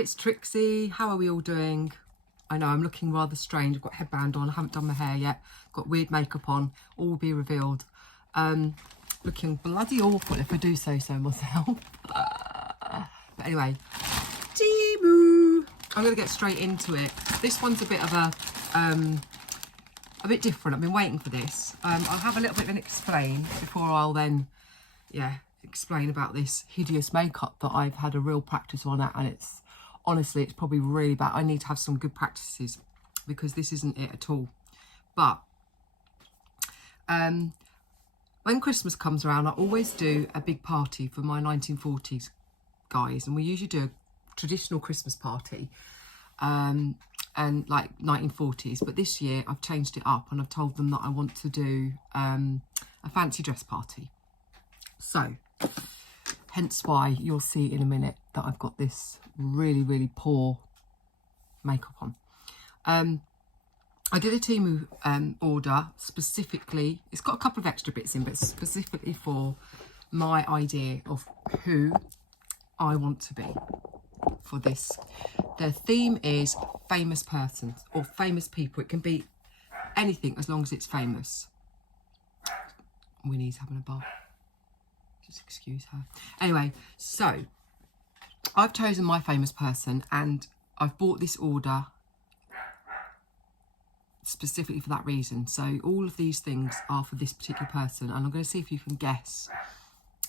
it's Trixie. How are we all doing? I know I'm looking rather strange. I've got a headband on. I haven't done my hair yet. Got weird makeup on. All will be revealed. Looking bloody awful if I do say so myself. But anyway, TEMU. I'm going to get straight into it. This one's a bit of a bit different. I've been waiting for this. I'll have a little bit of an explain before I'll then, explain about this hideous makeup that I've had a real practice on at, and it's honestly, it's probably really bad. I need to have some good practices because this isn't it at all. But when Christmas comes around, I always do a big party for my 1940s guys, and we usually do a traditional Christmas party and like 1940s, but this year I've changed it up and I've told them that I want to do a fancy dress party. So hence why you'll see in a minute that I've got this really, really poor makeup on. I did a TEMU order specifically. It's got a couple of extra bits in, but specifically for my idea of who I want to be for this. The theme is famous persons or famous people. It can be anything as long as it's famous. Winnie's having a bath. Just excuse her. Anyway, so I've chosen my famous person and I've bought this order specifically for that reason. So all of these things are for this particular person, and I'm going to see if you can guess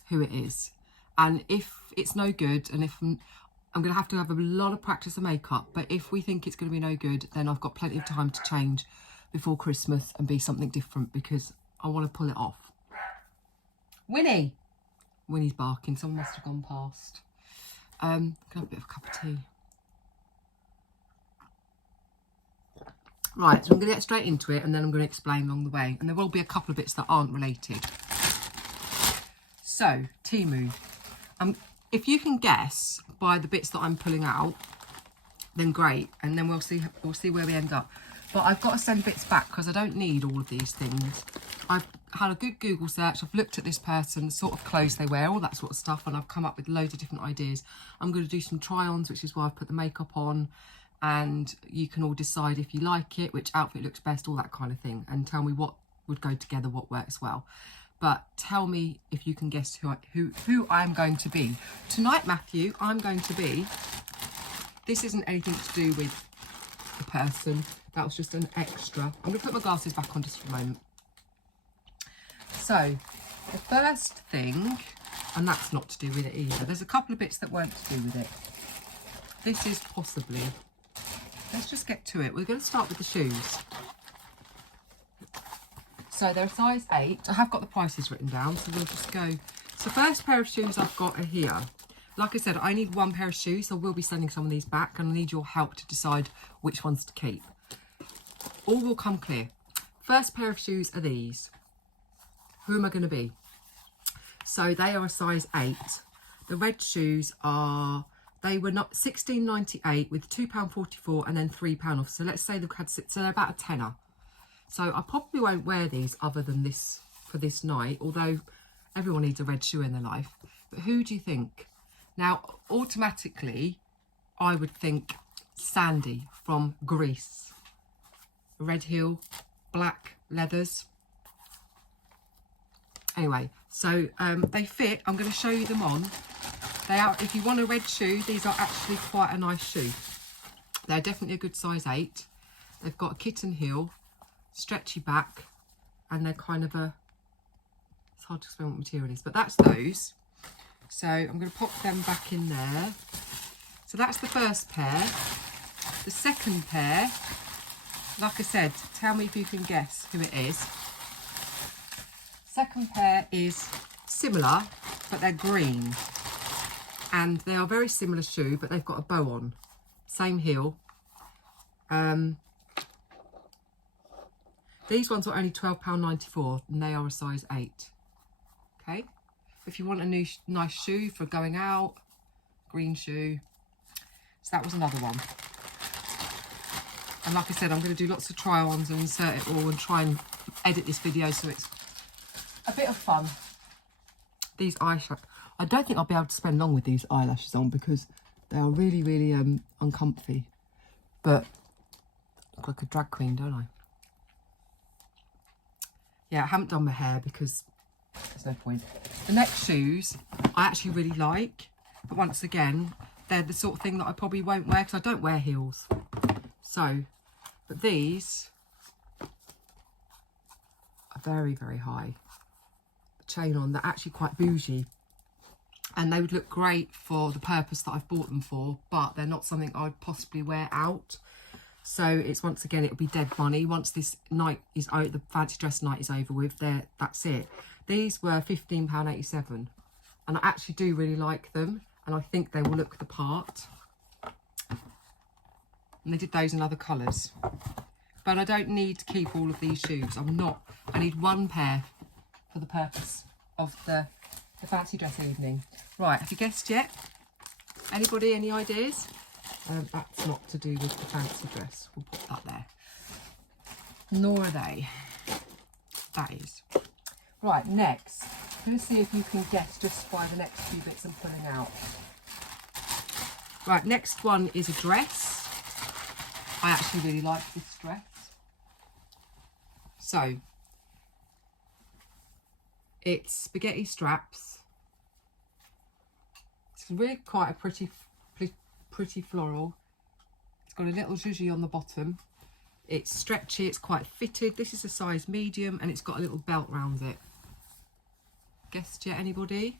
who it is. And if it's no good, and if I'm going to have a lot of practice of makeup, but if we think it's going to be no good, then I've got plenty of time to change before Christmas and be something different, because I want to pull it off. Winnie! Winnie's barking. Someone must have gone past. Can I have a bit of a cup of tea? Right, so I'm going to get straight into it and then I'm going to explain along the way. And there will be a couple of bits that aren't related. So, TEMU. If you can guess by the bits that I'm pulling out, then great. And then we'll see where we end up. But I've got to send bits back because I don't need all of these things. I've had a good Google search. I've looked at this person, the sort of clothes they wear, all that sort of stuff. And I've come up with loads of different ideas. I'm going to do some try-ons, which is why I've put the makeup on. And you can all decide if you like it, which outfit looks best, all that kind of thing. And tell me what would go together, what works well. But tell me if you can guess who I'm going to be. Tonight, Matthew, I'm going to be... This isn't anything to do with the person. That was just an extra. I'm going to put my glasses back on just for a moment. So, the first thing, and that's not to do with it either. There's a couple of bits that weren't to do with it. This is possibly... Let's just get to it. We're going to start with the shoes. So they're a size 8. I have got the prices written down, so we'll just go. So first pair of shoes I've got are here. Like I said, I need one pair of shoes, so we'll be sending some of these back, and I need your help to decide which ones to keep. All will come clear. First pair of shoes are these. Who am I going to be? So they are a size 8. The red shoes are... They were not £16.98 with £2.44 and then £3 off. So let's say they've had so they're about a tenner. So I probably won't wear these other than this for this night, although everyone needs a red shoe in their life. But who do you think? Now, automatically, I would think Sandy from Greece. Red heel, black leathers. Anyway, so they fit. I'm going to show you them on. They are, if you want a red shoe, these are actually quite a nice shoe. They're definitely a good size 8. They've got a kitten heel, stretchy back, and they're kind of a... It's hard to explain what material it is, but that's those. So I'm going to pop them back in there. So that's the first pair. The second pair, like I said, tell me if you can guess who it is. Second pair is similar, but they're green. And they are very similar shoe, but they've got a bow on. Same heel. These ones are only £12.94 and they are a size 8. Okay. If you want a new nice shoe for going out, green shoe. So that was another one. And like I said, I'm going to do lots of try-ons and insert it all and try and edit this video so it's a bit of fun. These eyelashes. I don't think I'll be able to spend long with these eyelashes on because They are really, really uncomfy. But I look like a drag queen, don't I? Yeah, I haven't done my hair because there's no point. The next shoes I actually really like. But once again, they're the sort of thing that I probably won't wear because I don't wear heels. So, but these are very, very high. The chain on, they're actually quite bougie. And they would look great for the purpose that I've bought them for, but they're not something I'd possibly wear out. So it's, once again, it'll be dead money. Once this night is over, the fancy dress night is over with, that's it. These were £15.87. And I actually do really like them. And I think they will look the part. And they did those in other colours. But I don't need to keep all of these shoes. I need one pair for the purpose of the fancy dress evening. Right, have you guessed yet? Anybody, any ideas? That's not to do with the fancy dress. We'll put that there. Nor are they. That is. Right, next. I'm going to see if you can guess just by the next few bits I'm pulling out. Right, next one is a dress. I actually really like this dress. So, it's spaghetti straps. It's really quite a pretty floral. It's got a little zhuzhi on the bottom. It's stretchy, it's quite fitted. This is a size medium and it's got a little belt round it. Guessed yet, anybody?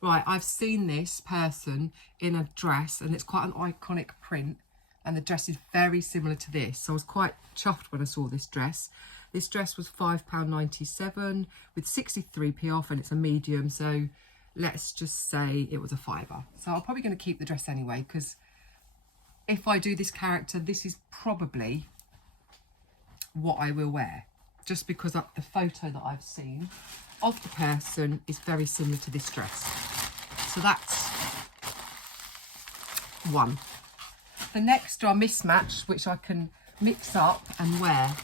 Right, I've seen this person in a dress and it's quite an iconic print and the dress is very similar to this. So I was quite chuffed when I saw this dress. This dress was £5.97 with 63p off and it's a medium, so let's just say it was a fiver. So I'm probably going to keep the dress anyway because if I do this character, this is probably what I will wear, just because the photo that I've seen of the person is very similar to this dress. So that's one. The next are mismatched, which I can mix up and wear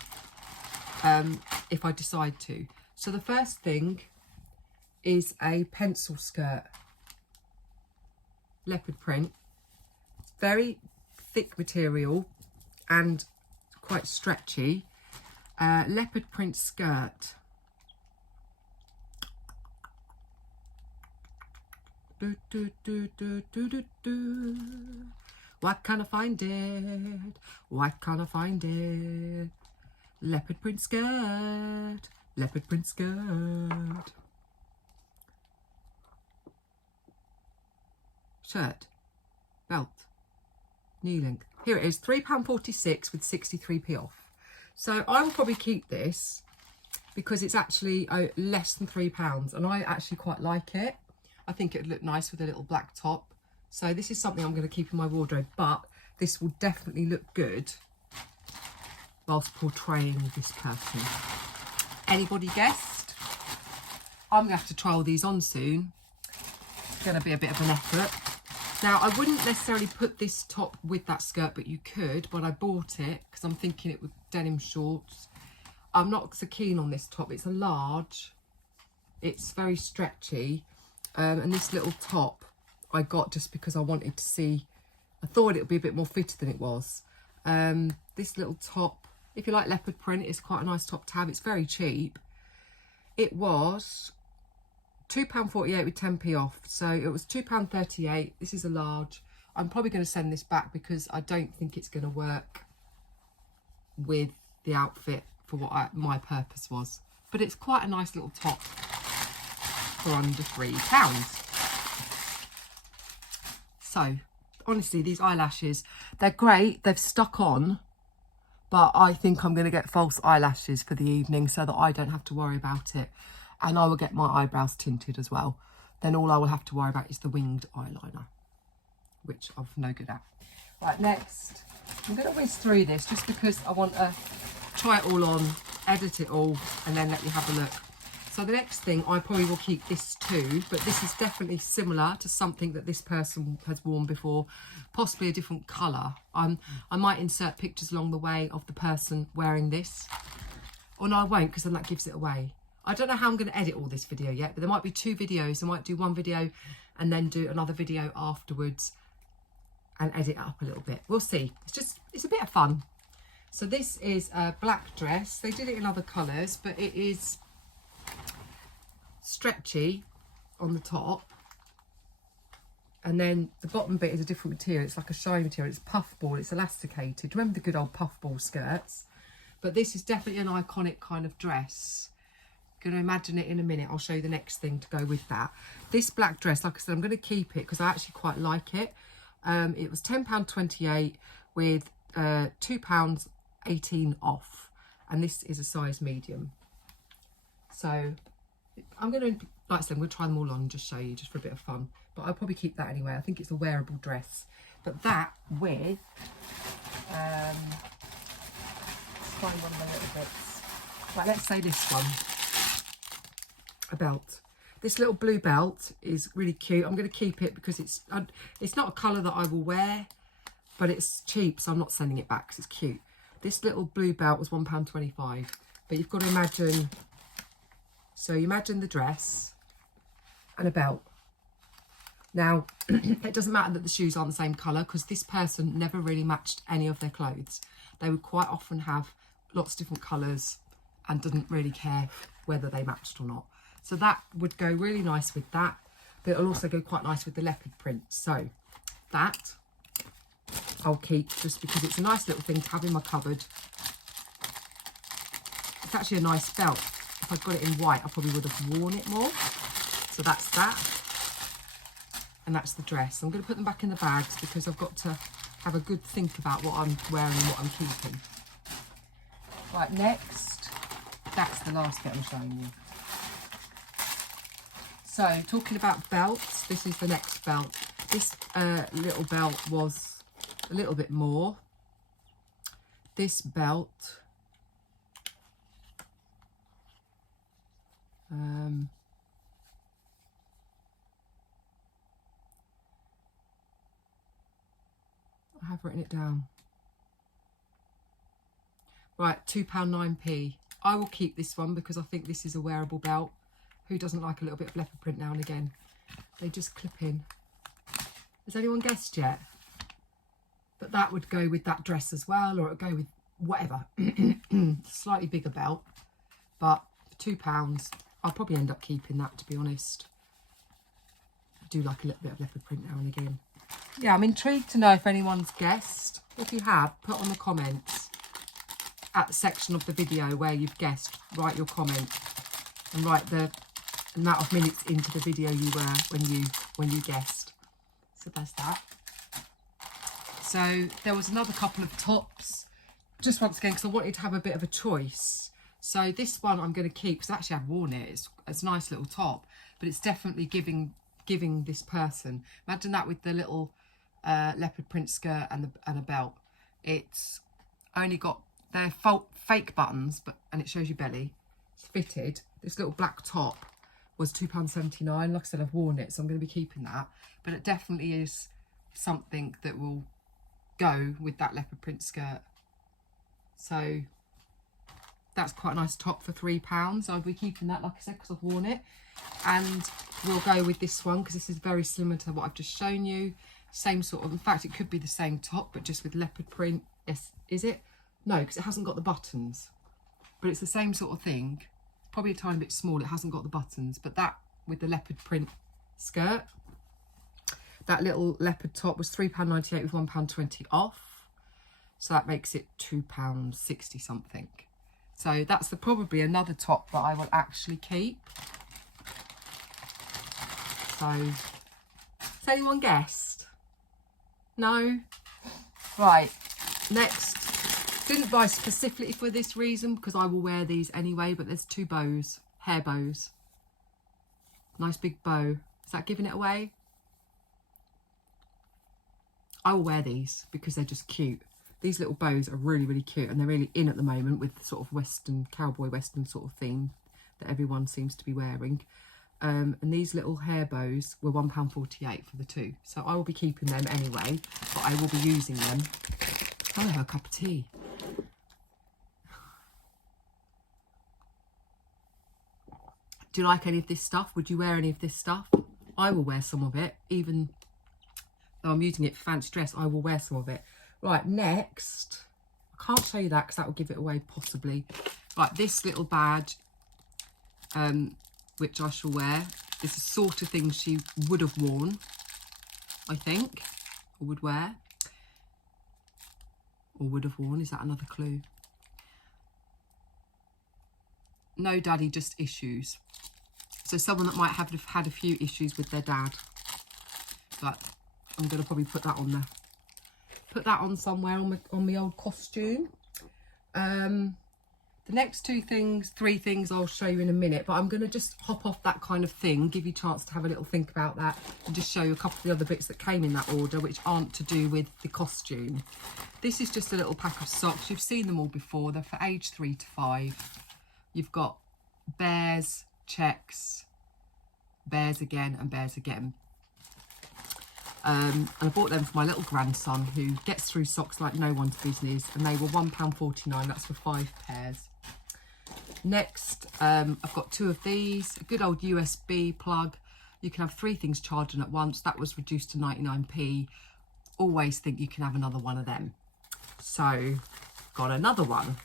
if I decide to. So the first thing is a pencil skirt, leopard print. It's very thick material and quite stretchy. Leopard print skirt. Why can't I find it? Why can't I find it? Leopard print skirt. Leopard print skirt. Shirt. Belt. Knee length. Here it is, £3.46 with 63p off. So I will probably keep this because it's actually less than £3 and I actually quite like it. I think it would look nice with a little black top. So this is something I'm going to keep in my wardrobe, but this will definitely look good whilst portraying this person. Anybody guessed? I'm going to have to try all these on soon. It's going to be a bit of an effort. Now, I wouldn't necessarily put this top with that skirt, but you could, but I bought it because I'm thinking it with denim shorts. I'm not so keen on this top. It's a large. It's very stretchy. And this little top I got just because I wanted to see, I thought it would be a bit more fitted than it was. This little top, if you like leopard print, it's quite a nice top to have. It's very cheap. It was £2.48 with 10p off. So it was £2.38. This is a large. I'm probably going to send this back because I don't think it's going to work with the outfit for what my purpose was. But it's quite a nice little top for under £3. So, honestly, these eyelashes, they're great. They've stuck on, but I think I'm going to get false eyelashes for the evening so that I don't have to worry about it. And I will get my eyebrows tinted as well. Then all I will have to worry about is the winged eyeliner, which I'm no good at. Right, next, I'm going to whiz through this just because I want to try it all on, edit it all, and then let you have a look. So the next thing, I probably will keep this too, but this is definitely similar to something that this person has worn before, possibly a different colour. I might insert pictures along the way of the person wearing this. Or no, I won't, because then that gives it away. I don't know how I'm going to edit all this video yet, but there might be 2 videos. I might do one video and then do another video afterwards and edit it up a little bit. We'll see. It's a bit of fun. So this is a black dress. They did it in other colours, but it is stretchy on the top. And then the bottom bit is a different material. It's like a shiny material. It's puffball. It's elasticated. Remember the good old puffball skirts? But this is definitely an iconic kind of dress. Going to imagine it in a minute. I'll show you the next thing to go with that. This black dress, like I said, I'm going to keep it because I actually quite like it. It was £10.28 with £2.18 off. And this is a size medium. So I'm going to, like I said, I'm going to try them all on and just show you just for a bit of fun. But I'll probably keep that anyway. I think it's a wearable dress. But that with, let's find one of the little bits. Right, let's say this one. A belt. This little blue belt is really cute. I'm going to keep it because it's not a colour that I will wear, but it's cheap, so I'm not sending it back because it's cute. This little blue belt was £1.25, but you've got to imagine, so you imagine the dress and a belt. Now, it doesn't matter that the shoes aren't the same colour because this person never really matched any of their clothes. They would quite often have lots of different colours and didn't really care whether they matched or not. So that would go really nice with that, but it'll also go quite nice with the leopard print. So that I'll keep just because it's a nice little thing to have in my cupboard. It's actually a nice belt. If I'd got it in white, I probably would have worn it more. So that's that. And that's the dress. I'm going to put them back in the bags because I've got to have a good think about what I'm wearing and what I'm keeping. Right, next, that's the last bit I'm showing you. So, talking about belts, this is the next belt. This little belt was a little bit more. This belt, I have written it down. Right, £2.09p. I will keep this one because I think this is a wearable belt. Who doesn't like a little bit of leopard print now and again? They just clip in. Has anyone guessed yet? But that would go with that dress as well, or it would go with whatever. Slightly bigger belt, but £2. I'll probably end up keeping that, to be honest. I do like a little bit of leopard print now and again. Yeah, I'm intrigued to know if anyone's guessed. If you have, put on the comments at the section of the video where you've guessed. Write your comment and write the amount of minutes into the video you were when you guessed. So there's that. So there was another couple of tops, just once again because I wanted to have a bit of a choice. So this one I'm going to keep because actually I've worn it. It's a nice little top, but it's definitely giving this person. Imagine that with the little leopard print skirt and a belt. It's only got their fake buttons, and it shows your belly. It's fitted. This little black top was £2.79. Like I said, I've worn it, so I'm going to be keeping that. But it definitely is something that will go with that leopard print skirt. So that's quite a nice top for £3. I'll be keeping that, like I said, because I've worn it. And we'll go with this one because this is very similar to what I've just shown you. Same sort of, in fact, it could be the same top, but just with leopard print. Yes, is it? No, because it hasn't got the buttons. But it's the same sort of thing. Probably a tiny bit small, it hasn't got the buttons, but that with the leopard print skirt. That little leopard top was £3.98 with £1.20 off. So that makes it £2.60 something. So that's probably another top that I will actually keep. So, has anyone guessed? No? Right, next. Didn't buy specifically for this reason because I will wear these anyway, but there's two bows, hair bows. Nice big bow. Is that giving it away? I will wear these because they're just cute. These little bows are really, really cute and they're really in at the moment with the sort of Western, cowboy Western sort of theme that everyone seems to be wearing. And these little hair bows were £1.48 for the two. So I will be keeping them anyway, but I will be using them. I'll have a cup of tea. Do you like any of this stuff? Would you wear any of this stuff? I will wear some of it, even Though I'm using it for fancy dress, I will wear some of it. Right, next, I can't show you that because that will give it away possibly. Right, this little badge, which I shall wear, is the sort of thing she would have worn, I think, or would wear. Or would have worn, is that another clue? No daddy, just issues. So someone that might have had a few issues with their dad. But I'm going to probably put that on there. Put that on somewhere on my old costume. The next three things I'll show you in a minute, but I'm going to just hop off that kind of thing, give you a chance to have a little think about that, and just show you a couple of the other bits that came in that order, which aren't to do with the costume. This is just a little pack of socks. You've seen them all before. They're for age 3 to 5. You've got bears, checks, bears again, and bears again. And I bought them for my little grandson, who gets through socks like no one's business, and they were £1.49. That's for 5 pairs. Next, I've got 2 of these, a good old USB plug. You can have 3 things charging at once. That was reduced to 99p. Always think you can have another one of them. So, got another one.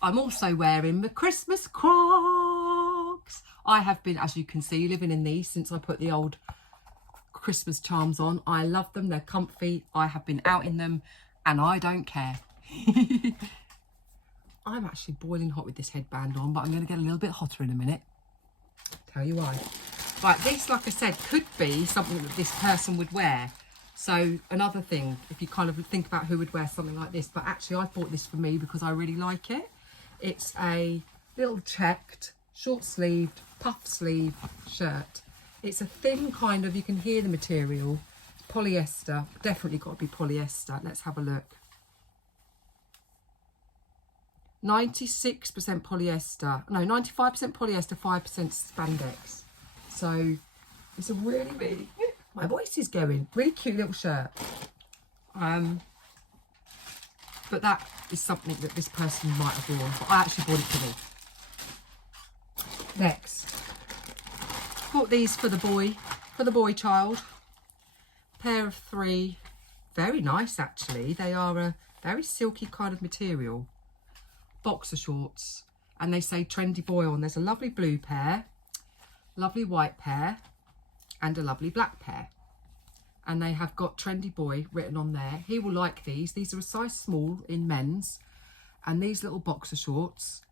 I'm also wearing my Christmas Crocs. I have been, as you can see, living in these since I put the old Christmas charms on. I love them. They're comfy. I have been out in them and I don't care. I'm actually boiling hot with this headband on, but I'm going to get a little bit hotter in a minute. Tell you why. Right, this, like I said, could be something that this person would wear. So another thing, if you kind of think about who would wear something like this, but actually I bought this for me because I really like it. It's a little checked, short sleeved, puff sleeve shirt. It's a thin kind of, you can hear the material, polyester, definitely got to be polyester. Let's have a look. 96% polyester, no, 95% polyester, 5% spandex. So it's a really, really, my voice is going, really cute little shirt. But that is something that this person might have worn, but I actually bought it for me. Next, bought these for the boy child. Pair of 3, very nice actually. They are a very silky kind of material. Boxer shorts, and they say trendy boy on. There's a lovely blue pair, lovely white pair, and a lovely black pair. And they have got trendy boy written on there. He will like these. These are a size small in men's, and these little boxer shorts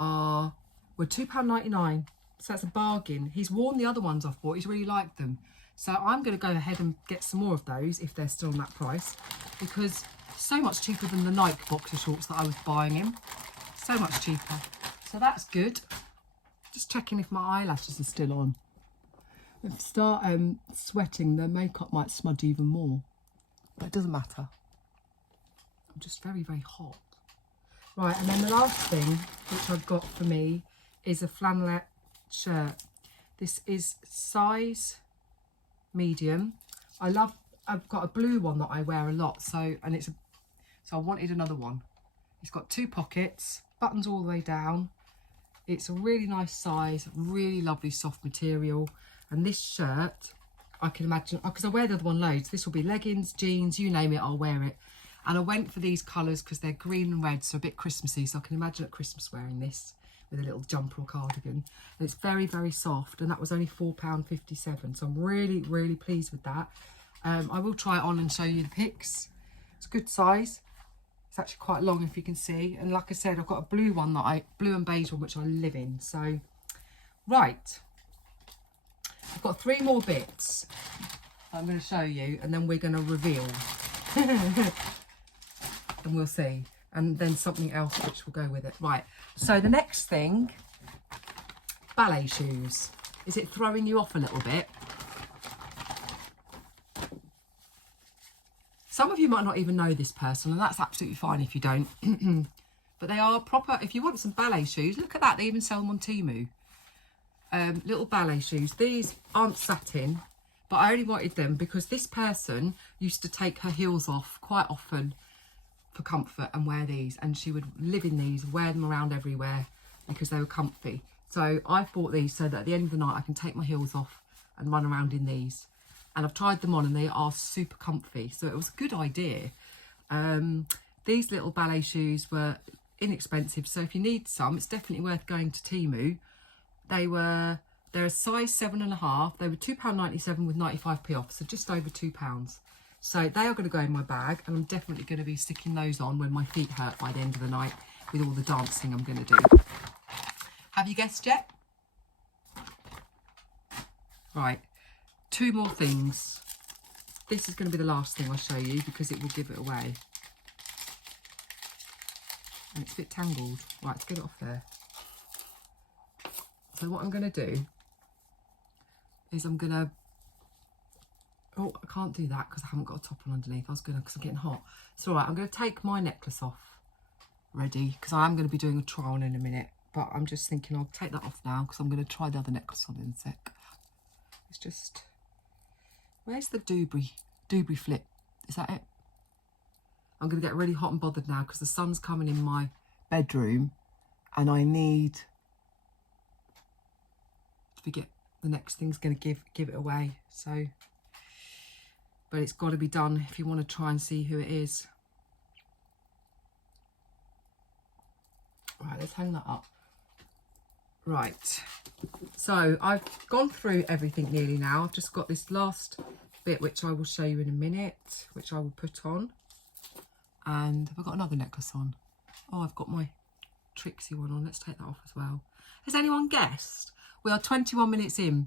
were £2.99. So that's a bargain. He's worn the other ones I've bought. He's really liked them. So I'm going to go ahead and get some more of those if they're still on that price, because so much cheaper than the Nike boxer shorts that I was buying him. So much cheaper. So that's good. Just checking if my eyelashes are still on. If I start sweating, the makeup might smudge even more. But it doesn't matter. I'm just very, very hot. Right, and then the last thing, which I've got for me, is a flannelette shirt. This is size medium. I've got a blue one that I wear a lot, so I wanted another one. It's got 2 pockets, buttons all the way down. It's a really nice size, really lovely soft material. And this shirt, I can imagine, because I wear the other one loads, this will be leggings, jeans, you name it, I'll wear it. And I went for these colours because they're green and red, so a bit Christmassy, so I can imagine at Christmas wearing this with a little jumper or cardigan. And it's very, very soft, and that was only £4.57, so I'm really, really pleased with that. I will try it on and show you the pics. It's a good size. It's actually quite long, if you can see. And like I said, I've got a blue one blue and beige one, which I live in. So, right. I've got 3 more bits I'm going to show you, and then we're going to reveal. And we'll see. And then something else which will go with it. Right. So the next thing, ballet shoes. Is it throwing you off a little bit? Some of you might not even know this person, and that's absolutely fine if you don't. But they are proper, if you want some ballet shoes, look at that, they even sell them on TEMU. Little ballet shoes. These aren't satin, but I only wanted them because this person used to take her heels off quite often for comfort and wear these, and she would live in these, wear them around everywhere because they were comfy. So I've bought these so that at the end of the night I can take my heels off and run around in these. and I've tried them on and they are super comfy. So it was a good idea. These little ballet shoes were inexpensive. So if you need some, it's definitely worth going to Temu. They're a size 7.5. They were £2.97 with 95p off. So just over £2. So they are going to go in my bag, and I'm definitely going to be sticking those on when my feet hurt by the end of the night with all the dancing I'm going to do. Have you guessed yet? Right, 2 more things. This is going to be the last thing I show you because it will give it away. And it's a bit tangled. Right, let's get it off there. So what I'm going to do is I'm going to... Oh, I can't do that because I haven't got a top on underneath. I was going to, because I'm getting hot. It's all right. I'm going to take my necklace off. Ready? Because I am going to be doing a try on in a minute. But I'm just thinking I'll take that off now because I'm going to try the other necklace on in a sec. It's just... Where's the doobry flip? Is that it? I'm going to get really hot and bothered now because the sun's coming in my bedroom and I need to get... The next thing's going to give it away. So... But it's got to be done if you want to try and see who it is. Right, let's hang that up. Right, so I've gone through everything nearly now. I've just got this last bit, which I will show you in a minute, which I will put on. And have I got another necklace on? Oh, I've got my Trixie one on. Let's take that off as well. Has anyone guessed? We are 21 minutes in.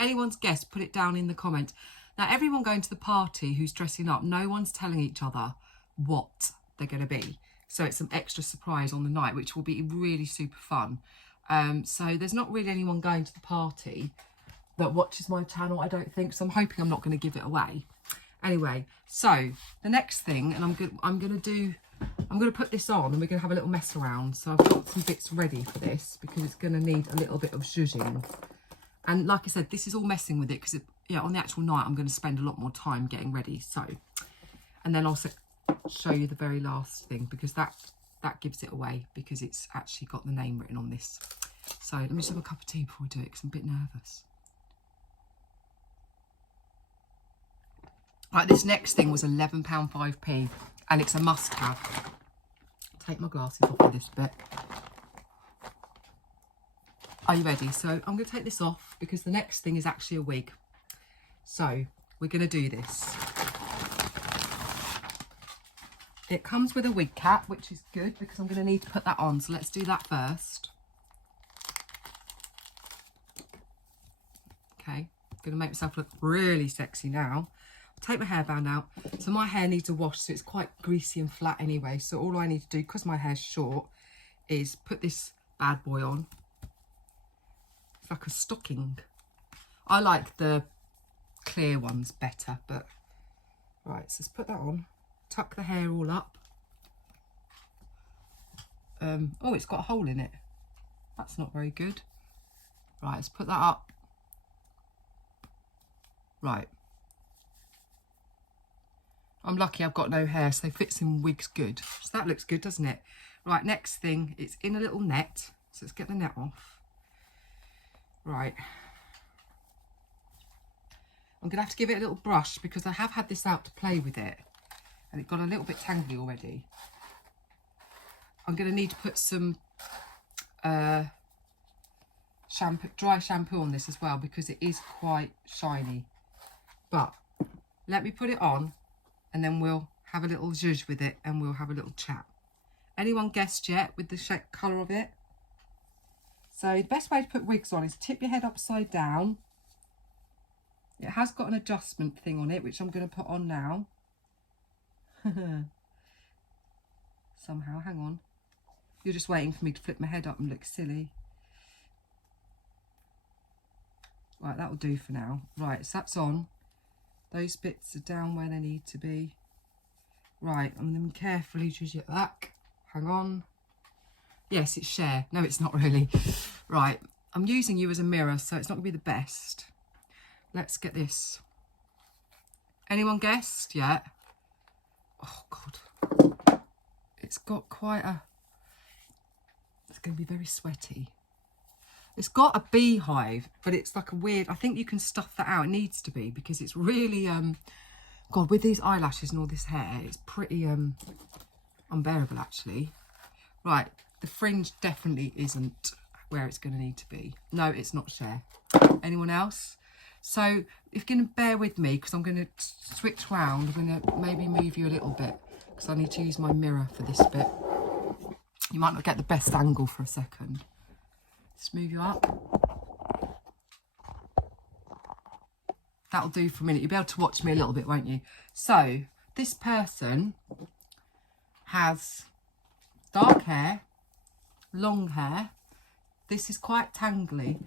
Anyone's guessed, put it down in the comments. Now, everyone going to the party who's dressing up, no one's telling each other what they're going to be. So it's some extra surprise on the night, which will be really super fun. So there's not really anyone going to the party that watches my channel, I don't think. So I'm hoping I'm not going to give it away. Anyway, so the next thing, and I'm going to put this on and we're going to have a little mess around. So I've got some bits ready for this because it's going to need a little bit of zhuzhing. And like I said, this is all messing with it because on the actual night, I'm going to spend a lot more time getting ready. So, and then also show you the very last thing because that gives it away because it's actually got the name written on this. So let me just have a cup of tea before we do it because I'm a bit nervous. Right, this next thing was £11.5p and it's a must-have. Take my glasses off for this bit. Are you ready? So I'm going to take this off because the next thing is actually a wig. So we're going to do this. It comes with a wig cap, which is good because I'm going to need to put that on. So let's do that first. Okay, I'm going to make myself look really sexy now. I'll take my hairband out. So my hair needs a wash, so it's quite greasy and flat anyway. So all I need to do, because my hair's short, is put this bad boy on. It's like a stocking. I like the clear ones better, but right, so let's put that on. Tuck the hair all up. Oh, it's got a hole in it. That's not very good. Right, let's put that up. Right. I'm lucky I've got no hair, so it fits in wigs good. So that looks good, doesn't it? Right, next thing, it's in a little net. So let's get the net off. Right. I'm going to have to give it a little brush because I have had this out to play with it. And it got a little bit tangly already. I'm going to need to put some shampoo, dry shampoo on this as well because it is quite shiny. But let me put it on and then we'll have a little zhuzh with it and we'll have a little chat. Anyone guessed yet with the colour of it? So the best way to put wigs on is tip your head upside down. It has got an adjustment thing on it, which I'm going to put on now. Somehow, hang on. You're just waiting for me to flip my head up and look silly. Right, that'll do for now. Right, so that's on. Those bits are down where they need to be. Right, and then carefully zhuzh it back. Hang on. Yes, it's Cher. No, it's not really. Right, I'm using you as a mirror, so it's not going to be the best. Let's get this. Anyone guessed yet? Oh, God. It's got quite a... It's going to be very sweaty. It's got a beehive, but it's like a weird, I think you can stuff that out. It needs to be, because it's really, God, with these eyelashes and all this hair, it's pretty unbearable actually. Right, the fringe definitely isn't where it's going to need to be. No, it's not Cher. Anyone else? So if you're going to bear with me, because I'm going to switch round, I'm going to maybe move you a little bit, because I need to use my mirror for this bit. You might not get the best angle for a second. Just move you up. That'll do for a minute. You'll be able to watch me a little bit, won't you? So this person has dark hair, long hair. This is quite tangly.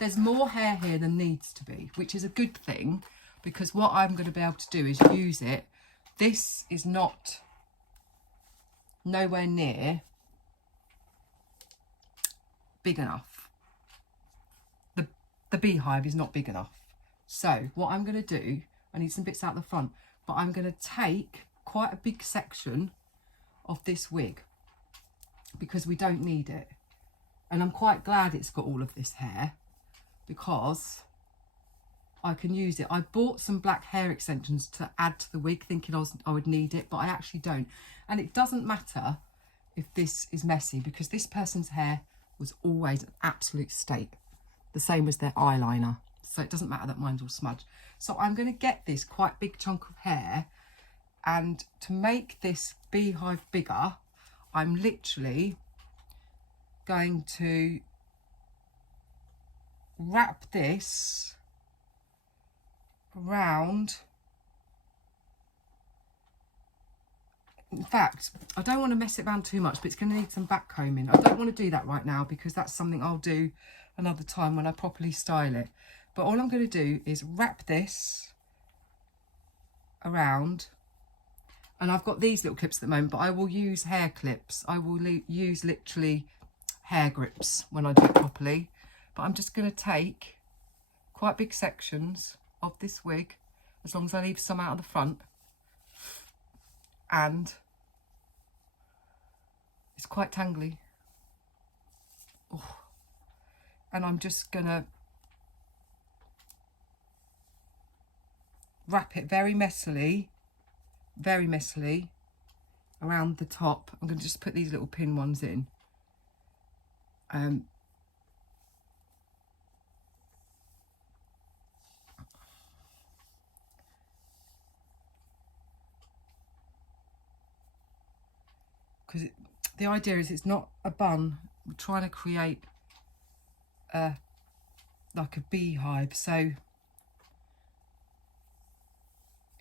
There's more hair here than needs to be, which is a good thing, because what I'm going to be able to do is use it. This is nowhere near big enough. The beehive is not big enough. So what I'm going to do, I need some bits out the front, but I'm going to take quite a big section of this wig, because we don't need it. And I'm quite glad it's got all of this hair, because I can use it. I bought some black hair extensions to add to the wig, thinking I would need it, but I actually don't. And it doesn't matter if this is messy, because this person's hair was always an absolute state, the same as their eyeliner. So it doesn't matter that mine's all smudged. So I'm going to get this quite big chunk of hair, and to make this beehive bigger, I'm literally going to wrap this around. In fact, I don't want to mess it around too much, but it's going to need some back combing. I don't want to do that right now, because that's something I'll do another time when I properly style it. But all I'm going to do is wrap this around. And I've got these little clips at the moment, but I will use hair clips. I will use literally hair grips when I do it properly. But I'm just going to take quite big sections of this wig, as long as I leave some out of the front. And it's quite tangly. Oh. And I'm just going to wrap it very messily around the top. I'm going to just put these little pin ones in. Because the idea is it's not a bun. We're trying to create like a beehive. So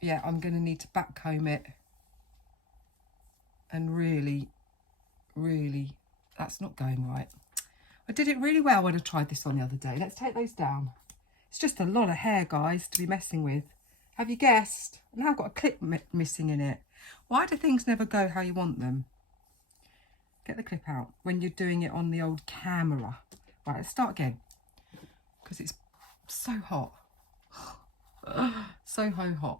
yeah, I'm going to need to back comb it, and really, that's not going right. I did it really well when I tried this on the other day. Let's take those down. It's just a lot of hair, guys, to be messing with. Have you guessed? Now I've got a clip missing in it. Why do things never go how you want them? Get the clip out when you're doing it on the old camera. Right, let's start again, because it's so hot. So hot.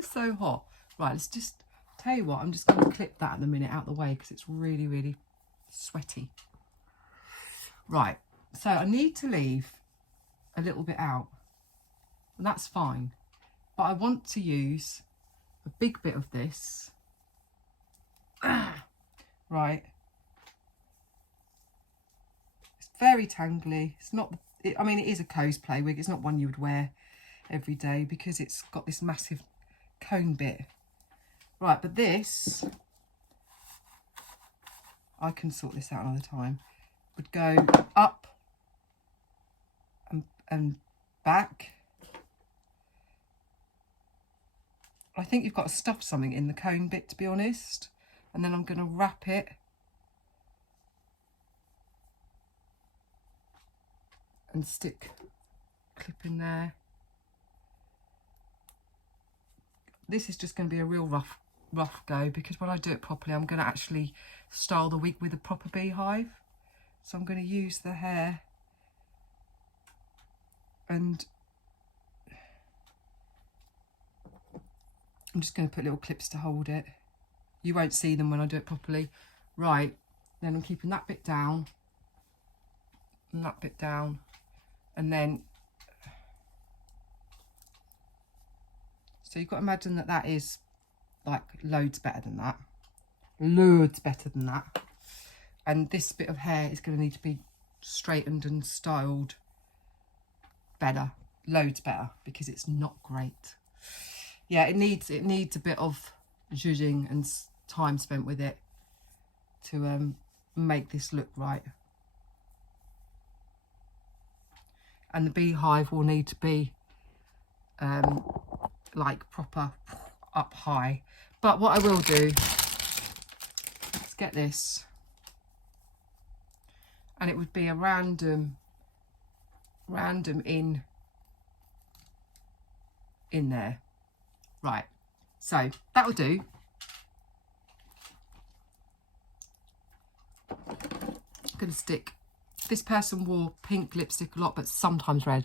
So hot. Right, let's just tell you what, I'm just going to clip that at the minute out the way, because it's really sweaty. Right, so I need to leave a little bit out, and that's fine, but I want to use a big bit of this. Right, it's very tangly. It's not, I mean, it is a cosplay wig. It's not one you would wear every day, because it's got this massive cone bit. Right, but this, I can sort this out another time, would go up and back. I think you've got to stuff something in the cone bit, to be honest. And then I'm going to wrap it and stick a clip in there. This is just going to be a real rough go, because when I do it properly, I'm going to actually style the wig with a proper beehive. So I'm going to use the hair, and I'm just going to put little clips to hold it. You won't see them when I do it properly. Right, then I'm keeping that bit down. and that bit down, and then, so you've got to imagine that that is like loads better than that. Loads better than that. And this bit of hair is going to need to be straightened and styled better, loads better, because it's not great. Yeah, it needs a bit of zhuzhing and time spent with it to make this look right. And the beehive will need to be like proper up high. But what I will do, let's get this, and it would be a random in there. Right, so that will do. I'm going to stick, this person wore pink lipstick a lot, but sometimes red.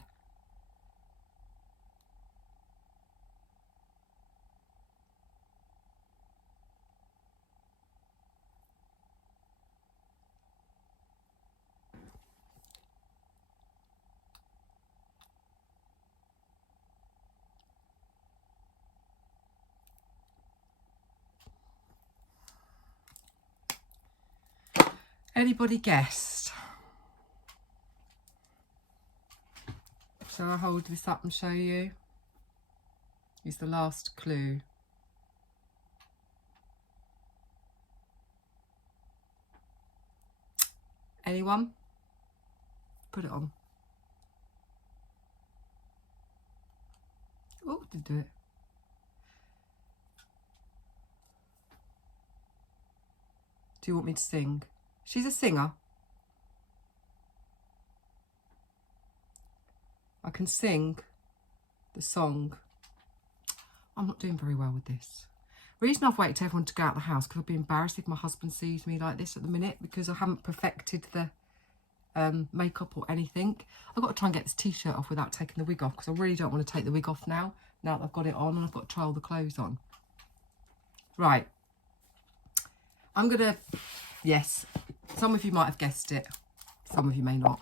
Anybody guessed? Shall I hold this up and show you? It's the last clue. Anyone? Put it on. Oh, did do it. Do you want me to sing? She's a singer. I can sing the song. I'm not doing very well with this. The reason I've waited for everyone to go out of the house, because I'd be embarrassed if my husband sees me like this at the minute, because I haven't perfected the makeup or anything. I've got to try and get this t-shirt off without taking the wig off, because I really don't want to take the wig off now that I've got it on, and I've got to try all the clothes on. Right. I'm going to, yes, some of you might have guessed it. Some of you may not.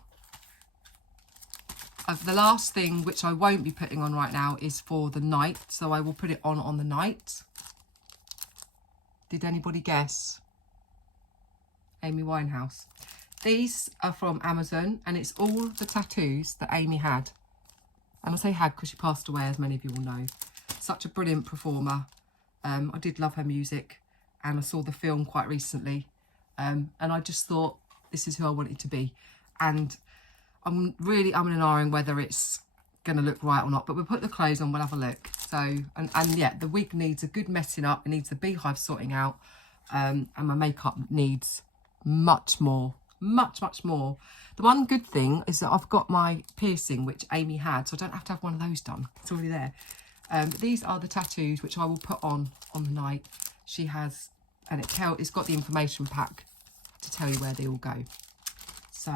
The last thing, which I won't be putting on right now, is for the night. So I will put it on the night. Did anybody guess? Amy Winehouse. These are from Amazon, and it's all the tattoos that Amy had. And I say had because she passed away, as many of you will know. Such a brilliant performer. I did love her music, and I saw the film quite recently. And I just thought, this is who I wanted to be. And I'm really umming and ahhing whether it's going to look right or not. But we'll put the clothes on, we'll have a look. So, and yeah, the wig needs a good messing up. It needs the beehive sorting out. And my makeup needs much more. Much more. The one good thing is that I've got my piercing, which Amy had, so I don't have to have one of those done. It's already there. But these are the tattoos which I will put on the night. She has, and it's got the information pack to tell you where they all go. So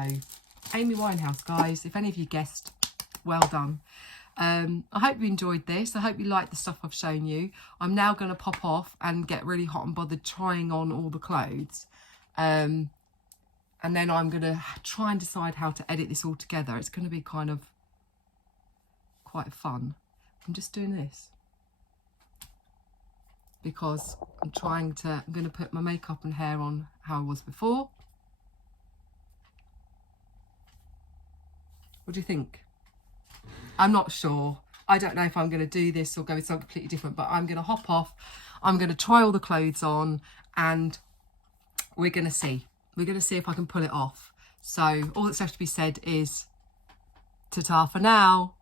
Amy Winehouse, guys, if any of you guessed, well done. I hope you enjoyed this. I hope you liked the stuff I've shown you. I'm now going to pop off and get really hot and bothered trying on all the clothes. And then I'm going to try and decide how to edit this all together. It's going to be kind of quite fun. I'm just doing this because I'm going to put my makeup and hair on how I was before. What do you think? I'm not sure. I don't know if I'm going to do this or go with something completely different, but I'm going to hop off. I'm going to try all the clothes on, and we're going to see. We're going to see if I can pull it off. So all that's left to be said is ta-ta for now.